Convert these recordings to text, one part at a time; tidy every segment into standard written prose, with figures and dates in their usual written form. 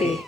રાધે.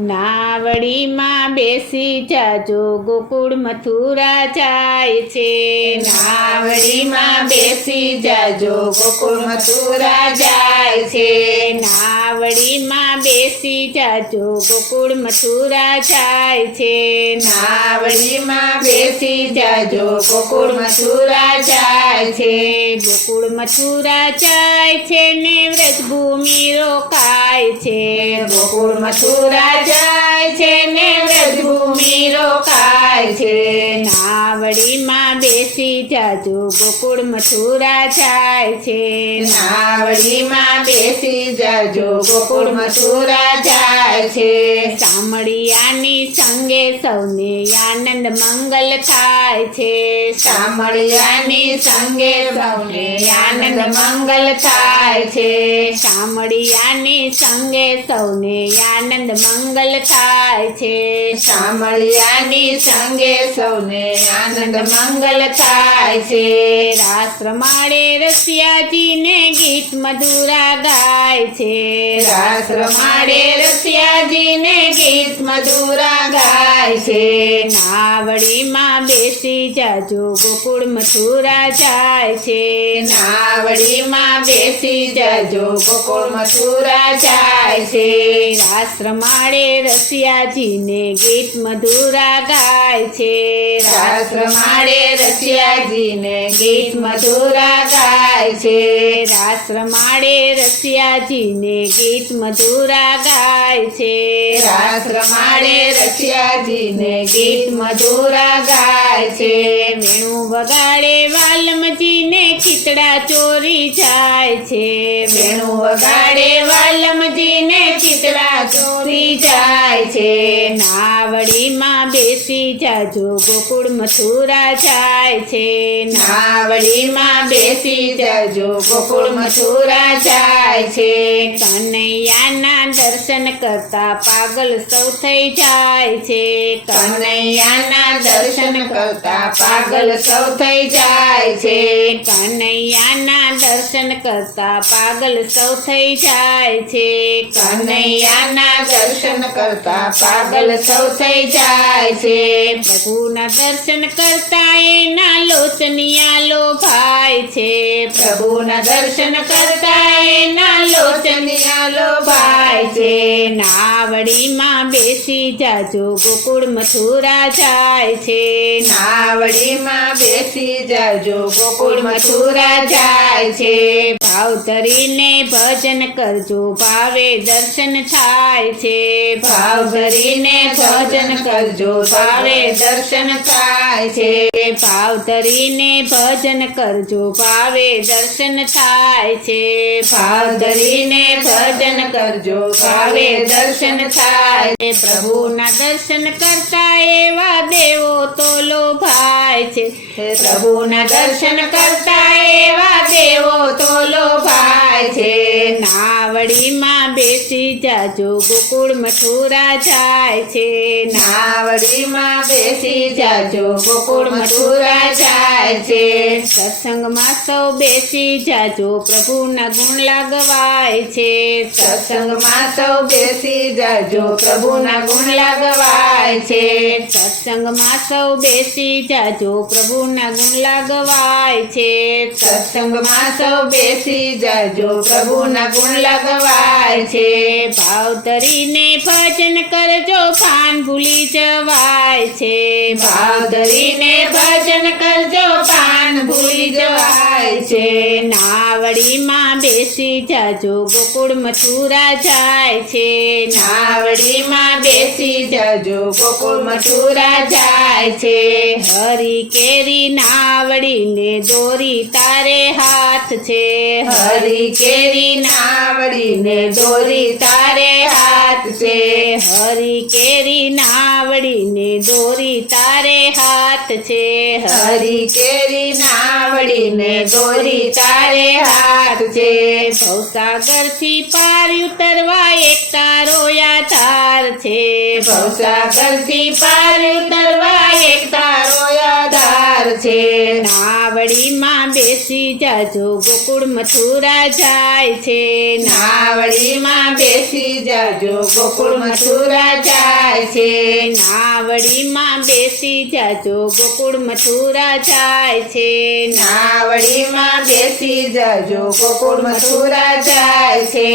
નાવડીમાં બેસી જાજો ગોકુળ મથુરા જાય છે. નાવડીમાં બેસી જાજો ગોકુળ મથુરા જાય છે. નાવડીમાં બેસી જાજો ગોકુળ મથુરા જાય છે. નાવડીમાં બેસી જાજો ગોકુળ મથુરા જાય છે. ગોકુળ મથુરા જાય છે ને વ્રજભૂમિ રોકાય છે. ગોકુળ મથુરા જાય છે ને વ્રજભૂમિ રોકાય છે. નાવડીમાં બેસી જાજો ગોકુળ મથુરા જાય છે. નાવડીમાં બેસી જાજો ગોકુળ મથુરા જાય છે. સામળિયાની સંગે સૌને આનંદ મંગલ થાય છે. સામળિયાની સંગે સૌને આનંદ મંગલ થાય છે. સામળિયાની સંગે સૌને આનંદ મંગલ થાય છે. સામળિયાની સંગે સૌને આનંદ મંગલ થાય છે. રાસ રમાડે રસિયાજીને ગીત મધુરા ગાય છે. રાસ રમાડે રસિયાજીને ગીત મધુરા ગાય છે. નાવડીમાં બેસી જાજો ગોકુળ મથુરા જાય છે. નાવડીમાં બેસી જાજો ગોકુળ મથુરા જાય છે. રાસ રમાડે રસિયાજીને ગીત મધુરા ગાય છે. રાસ રમાડે રસિયાજીને ગીત મધુરા ગાય છે. રાસ રમાડે રસિયાજીને ગીત મધુરા ગાય છે. રાસ રમાડે રસિયાજીને ગીત મધુરા ગાય છે. વેણુ વગાડે વાલમજીને ખીચડા ચોરી જાય છે. વેણુ વગાડે વાલમજીને ચિતરા ચોરી જાય છે. નાવડીમાં બેસી જાજો ગોકુળ મથુરા જાય છે. નાવડીમાં બેસી જાજો ગોકુળ મથુરા જાય છે. કનૈયાના દર્શન કરતા પાગલ સૌ થઈ જાય છે. કનૈયાના દર્શન કરતા પાગલ સૌ થઈ જાય છે. કનૈયાના દર્શન કરતા પાગલ સૌ થઈ જાય છે. કનૈયાના દર્શન કરતા પાગલ સૌ થઈ જાય છે. પ્રભુના દર્શન કરતા એના લોચનિયા લોભાય છે. પ્રભુના દર્શન કરતા એના લોચનિયા લોભાય છે. નાવડીમાં બેસી જાજો ગોકુળ મથુરા જાય છે. નાવડીમાં બેસી જાજો ગોકુળ મથુરા જાય છે. ભાવ ધરીને ભજન કરજો ભાવે દર્શન થાય છે. ભાવ ધરીને ભજન કરજો ભાવે દર્શન થાય છે. ભાવ ધરીને ભજન કરજો ભાવે દર્શન થાય છે. ભાવ ધરીને ભજન કરજો ભાવે દર્શન થાય છે. પ્રભુના દર્શન કરતા એવા દેવો તો લોભાય છે. પ્રભુના દર્શન કરતા એવા દેવો તો લોભાય છે. નાવડીમાં બેસી જાજો ગોકુળ મથુરા જાય છે. નાવડીમાં બેસી જાજો ગોકુળ મથુરા જાય છે. સત્સંગમાં સૌ બેસી જાજો પ્રભુના ગુણ લાગવાય છે. સત્સંગમાં સૌ બેસી જાજો પ્રભુના ગુણ લાગવાય છે. સત્સંગમાં સૌ બેસી જાજો પ્રભુના ગુણ લાગવાય છે. સત્સંગમાં સૌ બેસી જાજો પ્રભુના ગુણ લાગવાય છે. ભાવ ધરીને ભજન કરજો ભાન ભૂલી જવાય છે. ભાવ ધરીને ભજન કરજો ભાન ભૂલી જવાય છે. નાવડીમાં બેસી જાજો ગોકુળ મથુરા જાય છે. નાવડીમાં બેસી જાજો ગોકુળ મથુરા જાય છે. હરી કેરી નાવડીને દોરી તારે હાથ છે. હરી કેરી નાવડીને દોરી તારે હાથ છે. હરી કેરી નાવડીને દોરી તારે હાથ છે. હરી કેરી નાવડીને દોરી તારે હાથ છે. ભવસાગરથી પાર ઉતરવા એક તારો આધાર છે. ભવસાગરથી પાર ઉતરવા એક તારો આધાર છે. નાવડીમાં બેસી જાજો ગોકુળ મથુરા જાય છે. નાવડીમાં બેસી જાજો ગોકુળ મથુરા જાય છે નાવડીમાં બેસી જાજો ગોકુળ મથુરા જાય છે નાવડીમાં બેસી જાજો ગોકુળ મથુરા જાય છે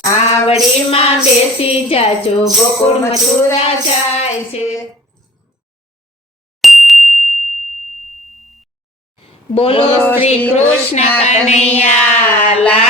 નાવડીમાં બેસી જાજો ગોકુળ મથુરા જાય છે બોલો શ્રી કૃષ્ણ કનૈયા લાલ